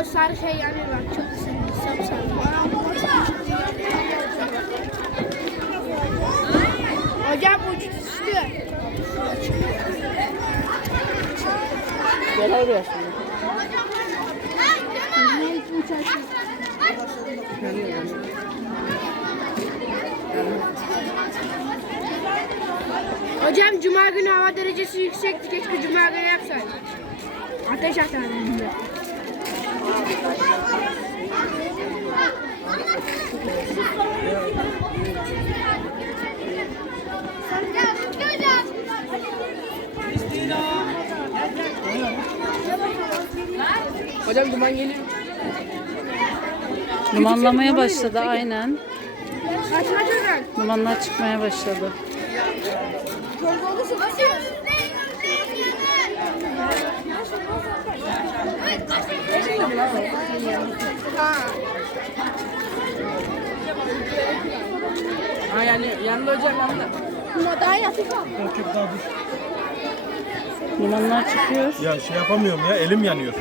O sarı şey yanıyor bak çok sinirli. Sapsarı. Hocam ucu düştü. Gel oraya şimdi. Hocam cuma günü hava derecesi yüksekti. Keşke cuma günü yapsaydık. Ateş atardı Hocam duman geliyor. Dumanlamaya başladı aynen. Dumanlar çıkmaya başladı. Ha yani yanında hocam yanında. Buna daha yatık Dumanlar çıkıyor. Ya şey yapamıyorum ya elim yanıyor.